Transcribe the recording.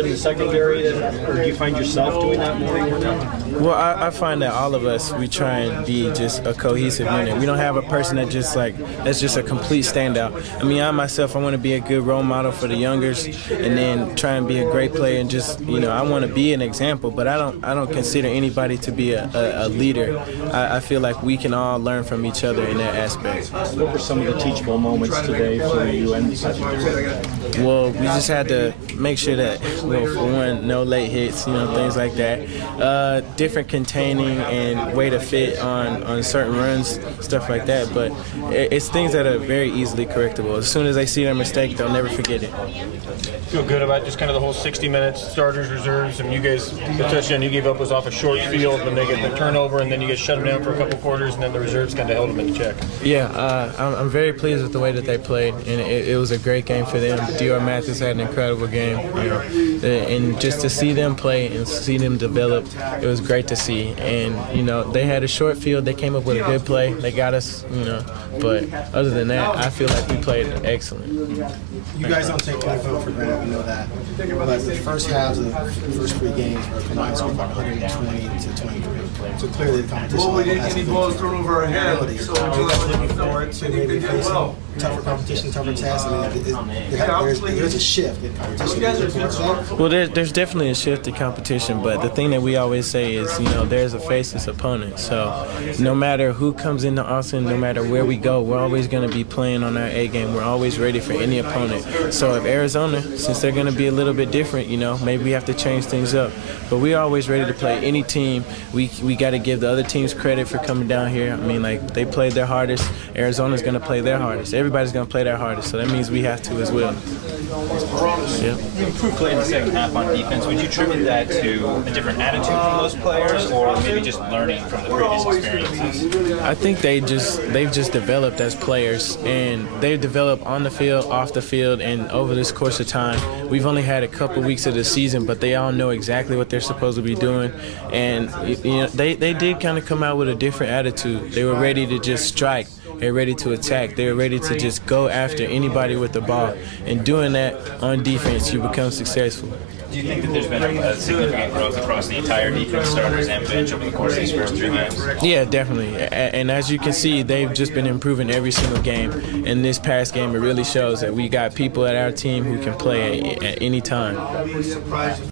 in the secondary, or do you find yourself doing that more and more now? Well, I find that all of us, we try and be just a cohesive unit. We don't have a person that's just a complete standout. I mean, I myself, I want to be a good role model for the youngers, and then try and be a great player, and just, I want to be an example. But I don't consider anybody to be a leader. I feel like we can all learn from each other in that aspect. What were some of the teachable moments today for you and the secondary? Well, we just had to make sure that, well, for one, no late hits, things like that. Different containing and way to fit on certain runs, stuff like that. But it's things that are very easily correctable. As soon as they see their mistake, they'll never forget it. Feel good about just kind of the whole 60 minutes, starters, reserves. I mean, you guys, the touchdown you gave up was off a short field when they get the turnover, and then you guys shut them down for a couple quarters, and then the reserves kind of held them in check. Yeah, I'm very pleased with the way that they played, and it was a great game for them. Dior Mathis had an incredible game, and just to see them play and see them develop, it was great to see. And they had a short field, they came up with a good play, they got us, but other than that, I feel like we played excellent. You guys don't take NFL for granted, we know that. But the first halves of the first 3 games were combined score about 120 to 23. So clearly the competition has been ability. So are you guys looking forward to maybe facing tougher competition, tougher tests? I mean, there's a shift in competition. Well, there's definitely a shift in competition, but the thing that we always say is, there's a faceless opponent. So no matter who comes into Austin, no matter where we go, we're always going to be playing on our A game. We're always ready for any opponent. So if Arizona, since they're going to be a little bit different, maybe we have to change things up. But we're always ready to play any team. We got to give the other teams credit for coming down here. I mean, like, they played their hardest. Arizona's going to play their hardest. Everybody's going to play their hardest, so that means we have to as well. Yeah. You improved play in the second half on defense. Would you attribute that to a different attitude from those players, or maybe just learning from the previous experiences? I think they've just developed as players, and they've developed on the field, off the field, and over this course of time. We've only had a couple weeks of the season, but they all know exactly what they're supposed to be doing, and they did kind of come out with a different attitude. They were ready to just strike. They're ready to attack. They're ready to just go after anybody with the ball. And doing that on defense, you become successful. Do you think that there's been a significant growth across the entire defense, starters and bench, over the course of these first 3 games? Yeah, definitely. And as you can see, they've just been improving every single game. In this past game, it really shows that we got people at our team who can play at any time.